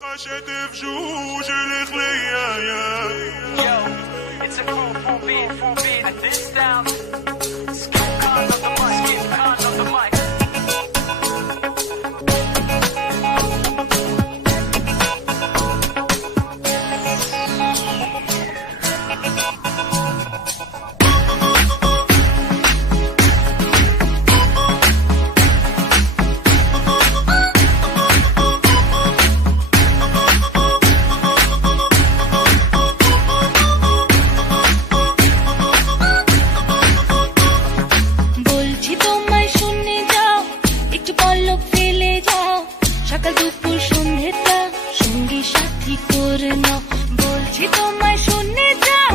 عشت في جوج الخلية. Yo, it's a full beat, at this down. Skip Khan on the mic. বলছি তোমায় শুনে যাও, একটু পলক ফেলে যাও, সকাল দুপুর সন্ধ্যেটা সঙ্গী সাথী করে নাও। বলছি তোমায় শুনে যাও,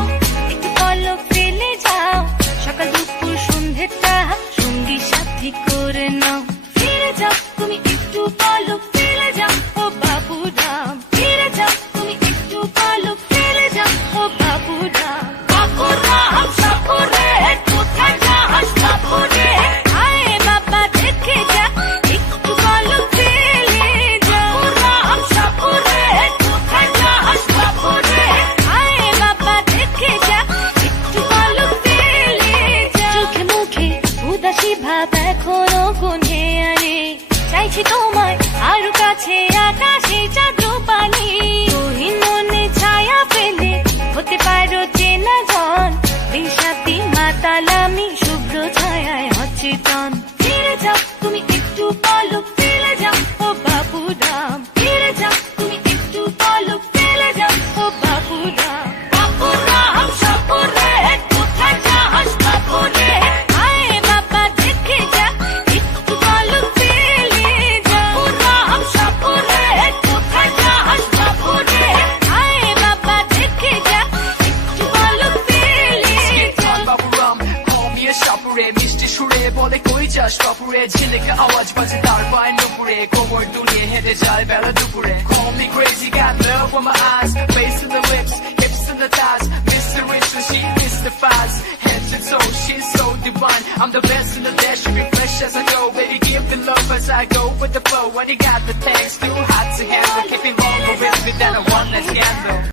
একটু পলক ফেলে যাও, সকাল দুপুর সন্ধ্যেটা সঙ্গী সাথী করে নাও। ফিরে যাও তুমি একটু পলক ফেলে যাও, ও বাবু রাম। ফিরে যাও তুমি একটু পলক ফেলে যাও, ও বাবু রাম। বাবু রাম সাপুরে কোথায় যাস সাপুরে? আয় বাবা দেখে যা, একটু পলক ফেলে যা। বাবু রাম সাপুরে কোথায় যাস সাপুরে? আয় বাবা দেখে যা, একটু পলক ফেলে যা। চোখে মুখে উদাসী ভাব এখনো কোণে আনে, চাইছি তোমায় আরো কাছে, আকাশে চাঁদ পানি। তুহিন মনে ছায়া ফেলে হতে পারো চেনা জন, বিষাদি মাতাল আমি শুভ্র ছায়ায় অচেতন। ফিরে যাও তুমি একটু পলক ফেলে যাও, ও বাবু রাম। ফিরে যাও তুমি একটু পলক ফেলে যাও, ও বাবু রাম। বাবু রাম সাপুরে কোথায় যাস সাপুরে? আয় বাবা দেখে যা, একটু পলক ফেলে যা। বাবু রাম সাপুরে কোথায় যাস সাপুরে? আয় বাবা দেখে যা, একটু পলক ফেলে যা। বাবুরাম call me a সাপুরে, মিষ্টি সুরে বলে কই যাস বাপুরে? ঝিলিকা আওয়াজ বাজে তার পায়ের নুপুরে, কোমর দুলিয়ে হেঁটে যায় বেলা দুপুরে। Call me crazy, got love on my eyes, face in the lips, hips in the thighs. Mr. Rich when she mystifies, head to toe, she's so divine. I'm the best in the dash, be fresh as I go. Baby, give the love as I go with the flow. When you got the tanks, too hot to handle, keep it rolling with me, then I want that scandal.